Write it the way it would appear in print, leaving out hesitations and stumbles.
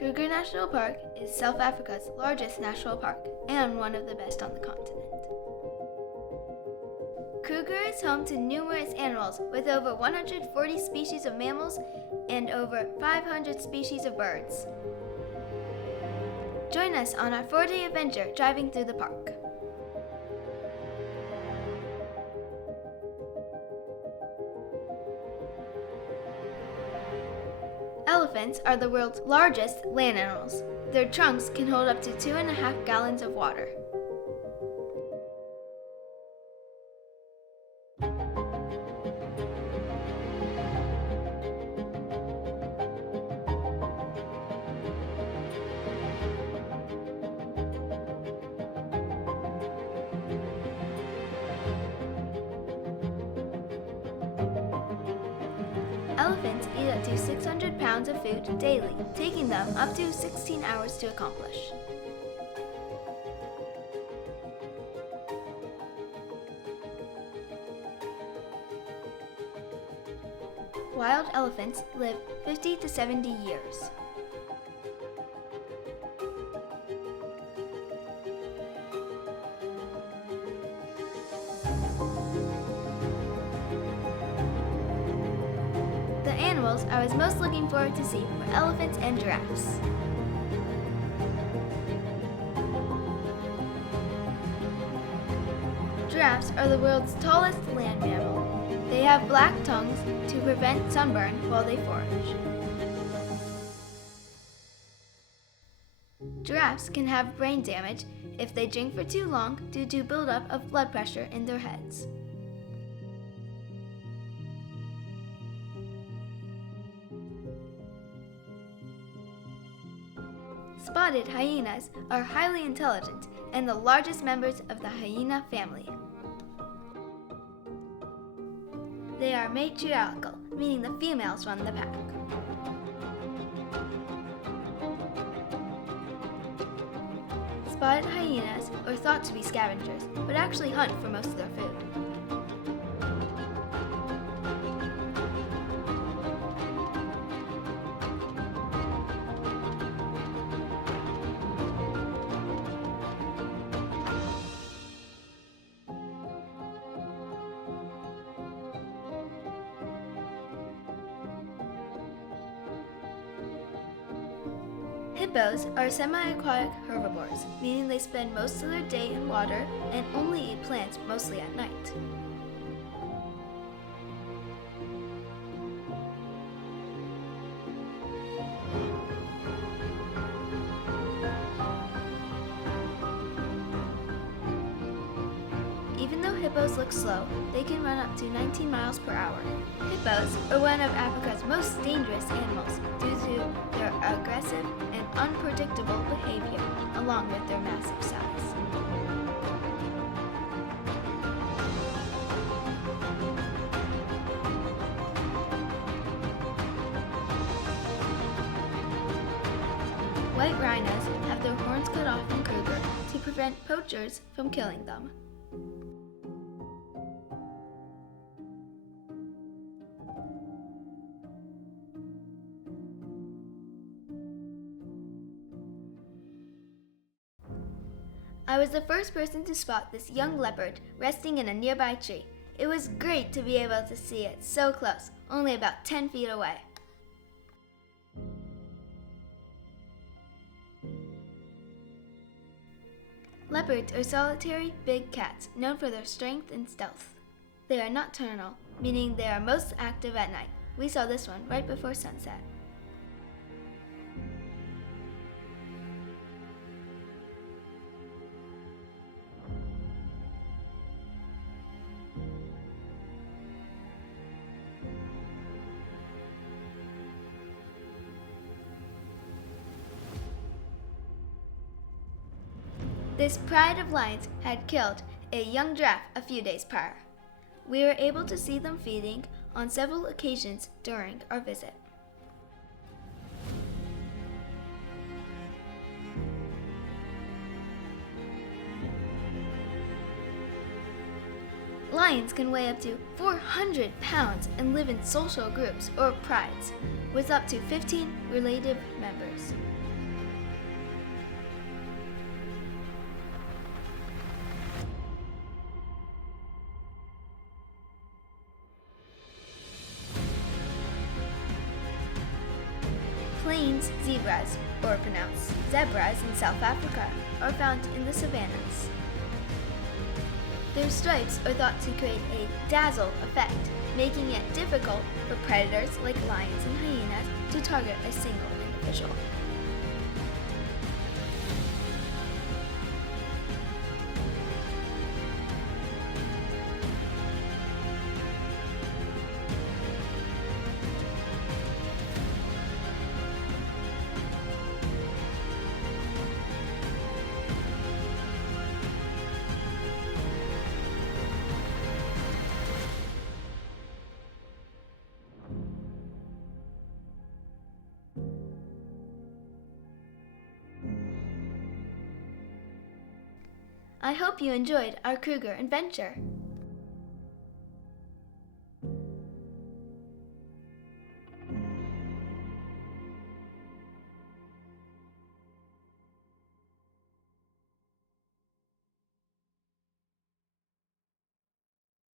Kruger National Park is South Africa's largest national park and one of the best on the continent. Kruger is home to numerous animals with over 140 species of mammals and over 500 species of birds. Join us on our 4-day adventure driving through the park. Elephants are the world's largest land animals. Their trunks can hold up to 2.5 gallons of water. Elephants eat up to 600 pounds of food daily, taking them up to 16 hours to accomplish. Wild elephants live 50 to 70 years. The animals I was most looking forward to see were elephants and giraffes. Giraffes are the world's tallest land mammal. They have black tongues to prevent sunburn while they forage. Giraffes can have brain damage if they drink for too long due to buildup of blood pressure in their heads. Spotted hyenas are highly intelligent and the largest members of the hyena family. They are matriarchal, meaning the females run the pack. Spotted hyenas are thought to be scavengers, but actually hunt for most of their food. Hippos are semi-aquatic herbivores, meaning they spend most of their day in water and only eat plants mostly at night. Even though hippos look slow, they can run up to 19 miles per hour. Hippos are one of Africa's most dangerous animals due to their aggressive and unpredictable behavior, along with their massive size. White rhinos have their horns cut off in Kruger to prevent poachers from killing them. I was the first person to spot this young leopard resting in a nearby tree. It was great to be able to see it so close, only about 10 feet away. Leopards are solitary, big cats known for their strength and stealth. They are nocturnal, meaning they are most active at night. We saw this one right before sunset. This pride of lions had killed a young giraffe a few days prior. We were able to see them feeding on several occasions during our visit. Lions can weigh up to 400 pounds and live in social groups or prides with up to 15 relative members. zebras, or pronounced zebras in South Africa, are found in the savannas. Their stripes are thought to create a dazzle effect, making it difficult for predators like lions and hyenas to target a single individual. I hope you enjoyed our Kruger adventure.